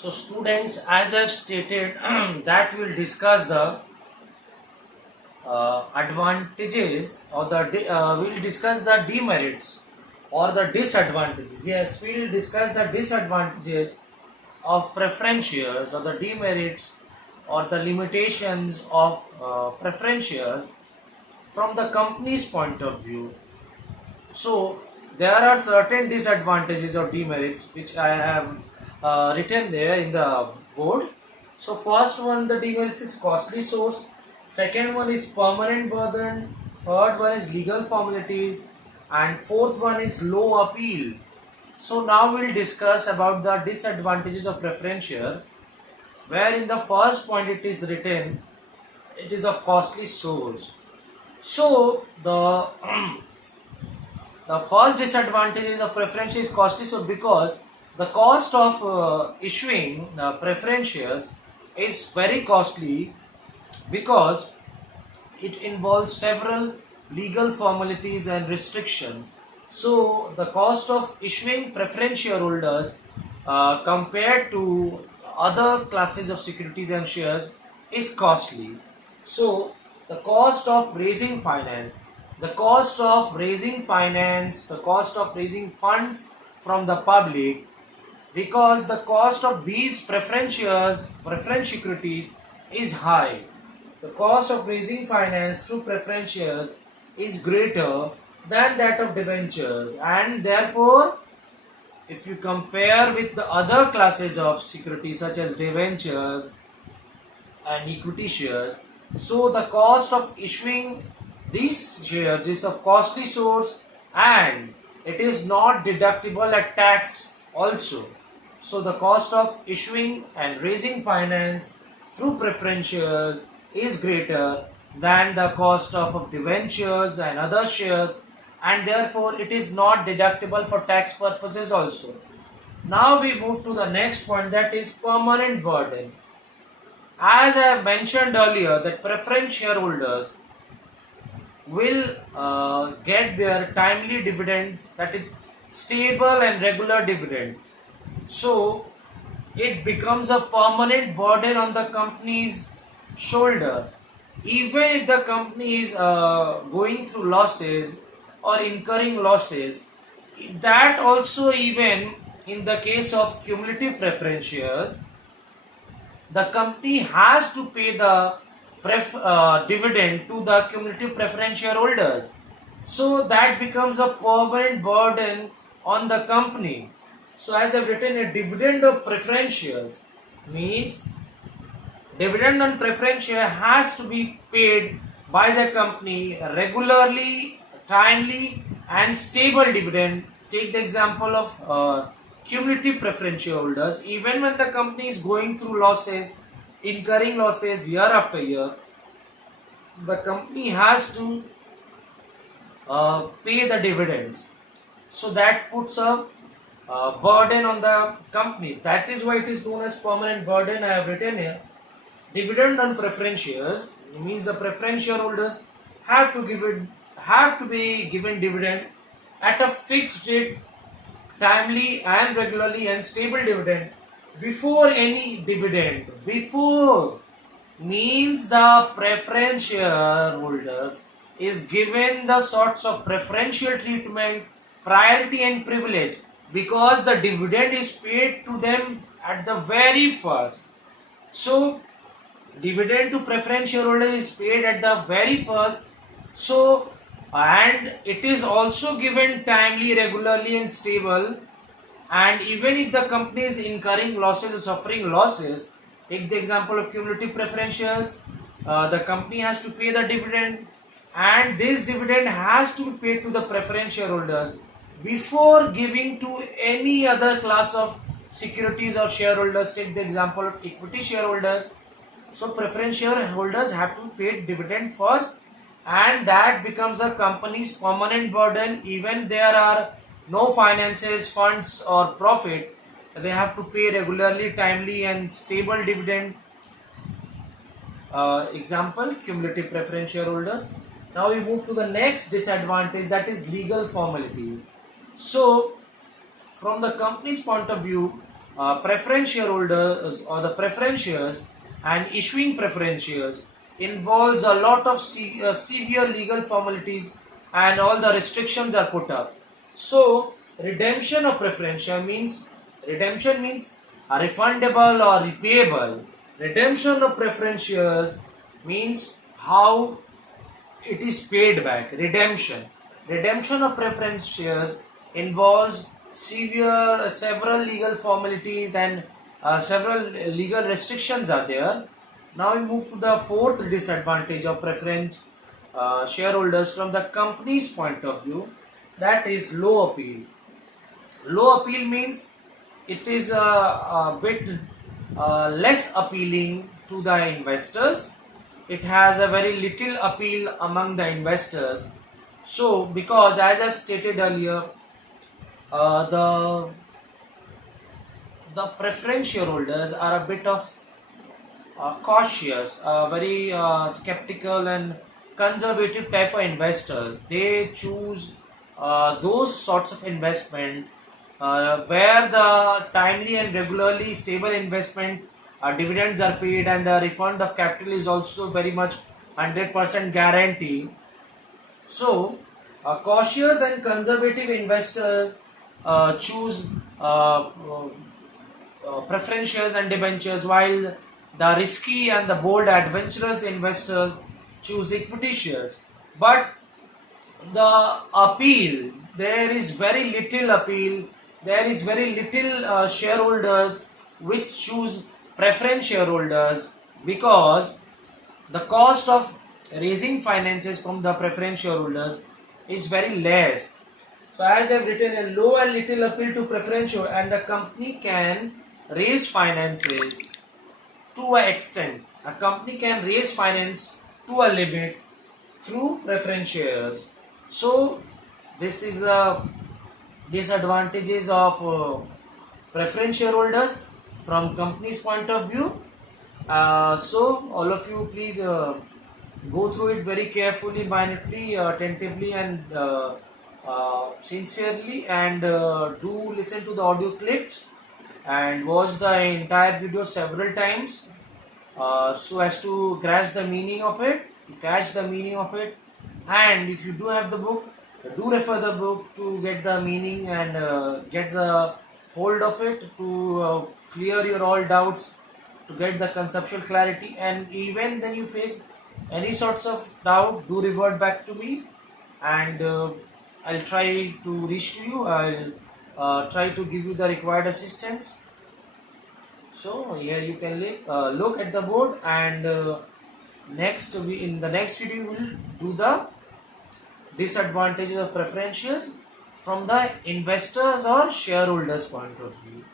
So students, as I've stated, that we'll discuss the advantages or we'll discuss the demerits or the disadvantages. Yes, we'll discuss the disadvantages of preference shares or the demerits or the limitations of preference shares from the company's point of view. So there are certain disadvantages or demerits which I have written there in the board. So first one, the demerits is costly source. Second one is permanent burden. Third one is legal formalities, and fourth one is low appeal. So now we'll discuss about the disadvantages of preference share. Where in the first point it is written, it is of costly source. So the first disadvantage is a preference is costly. So because the cost of issuing preference shares is very costly because it involves several legal formalities and restrictions. So the cost of issuing preference shareholders compared to other classes of securities and shares is costly. So the cost of raising finance, the cost of raising finance, the cost of raising funds from the public, because the cost of these preference shares, preference securities is high. The cost of raising finance through preference shares is greater than that of debentures, and therefore if you compare with the other classes of securities such as debentures and equity shares, so the cost of issuing these shares is of costly source and it is not deductible at tax also. So the cost of issuing and raising finance through preference shares is greater than the cost of debentures and other shares, and therefore it is not deductible for tax purposes also. Now we move to the next point, that is permanent burden. As I have mentioned earlier, that preference shareholders will get their timely dividends, that is stable and regular dividend. So it becomes a permanent burden on the company's shoulder. Even if the company is going through losses or incurring losses, that also, even in the case of cumulative preference shares, the company has to pay the dividend to the cumulative preference shareholders. So that becomes a permanent burden on the company. So as I've written, a dividend of preference shares means dividend on preference share has to be paid by the company regularly, timely, and stable dividend. Take the example of cumulative preference shareholders. Even when the company is going through losses, incurring losses year after year, the company has to pay the dividends. So that puts a burden on the company. That is why it is known as permanent burden. I have written here. Dividend on preference shares means the preference shareholders have to be given dividend at a fixed rate, timely and regularly, and stable dividend before any dividend. Before means the preference shareholders is given the sorts of preferential treatment, priority and privilege, because the dividend is paid to them at the very first. So dividend to preference shareholder is paid at the very first. So and it is also given timely, regularly and stable. And even if the company is incurring losses or suffering losses, take the example of cumulative preference shares, the company has to pay the dividend, and this dividend has to be paid to the preference shareholders before giving to any other class of securities or shareholders. Take the example of equity shareholders. So preference shareholders have to pay dividend first, and that becomes a company's permanent burden. Even there are no finances, funds or profit, they have to pay regularly, timely and stable dividend. Example, cumulative preference shareholders. Now we move to the next disadvantage, that is legal formalities. So from the company's point of view, preference shareholders or the preference shares and issuing preference shares involves a lot of severe legal formalities, and all the restrictions are put up. So redemption of preference share means, redemption means a refundable or repayable. Redemption of preference shares means how it is paid back. Redemption of preference shares involves several legal formalities, and several legal restrictions are there. Now we move to the fourth disadvantage of preference shareholders from the company's point of view, that is low appeal. Low appeal means it is a bit less appealing to the investors. It has a very little appeal among the investors. So, because as I stated earlier, the preference shareholders are a bit of cautious, very skeptical and conservative type of investors. They choose those sorts of investment where the timely and regularly stable investment dividends are paid, and the refund of capital is also very much 100% guarantee. So, cautious and conservative investors choose preference shares and debentures, while the risky and the bold adventurous investors choose equity shares. But the appeal, there is very little appeal, there is very little shareholders which choose preference shareholders, because the cost of raising finances from the preference shareholders is very less. So as I've written, a low and little appeal to preference share, and the company can raise finances to an extent. A company can raise finance to a limit through preference shares. So this is the disadvantages of preference shareholders from company's point of view. So all of you please go through it very carefully, minutely, attentively, and sincerely, and do listen to the audio clips and watch the entire video several times, so as to grasp the meaning of it, to catch the meaning of it. And if you do have the book, do refer the book to get the meaning and get the hold of it, to clear your all doubts, to get the conceptual clarity. And even then you face any sorts of doubt, do revert back to me, and I'll try to reach to you. I'll try to give you the required assistance. So here you can look at the board, and in the next video we will do the disadvantages of preferentials from the investors or shareholders point of view.